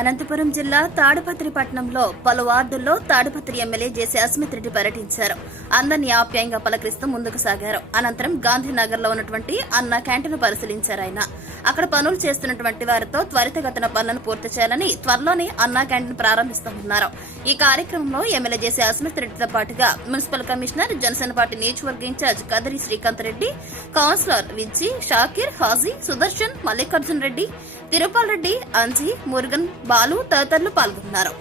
అనంతపురం జిల్లా తాడిపత్రి పట్టణంలో పలు వార్డుల్లో తాడిపత్రి ఎమ్మెల్యే జేసీ అస్మిత్ రెడ్డి పర్యటించారు. అందరినీ ఆప్యాయంగా పలకరిస్తూ ముందుకు సాగారు. అనంతరం గాంధీనగర్ లో ఉన్నటువంటి అన్న క్యాంటీన్ పరిశీలించారు. ఆయన అక్కడ పనులు చేస్తున్నటువంటి వారితో త్వరితగతిన పనులను పూర్తి చేయాలని, త్వరలోనే అన్నా క్యాంటీన్ ప్రారంభిస్తామన్నారు. ఈ కార్యక్రమంలో ఎమ్మెల్యే జేసీ అస్మిత్ రెడ్డితో పాటుగా మున్సిపల్ కమిషనర్, జనసేన పార్టీ నియోజకవర్గ ఇన్ఛార్జ్ కదిరి శ్రీకాంత్ రెడ్డి, కౌన్సిలర్ విజ్జి, షాకీర్, హాజీ, సుదర్శన్, మల్లికార్జున్ రెడ్డి, తిరుపాల్ రెడ్డి, అంజీ, మురుగన్, బాలు తదితరులు పాల్గొన్నారు.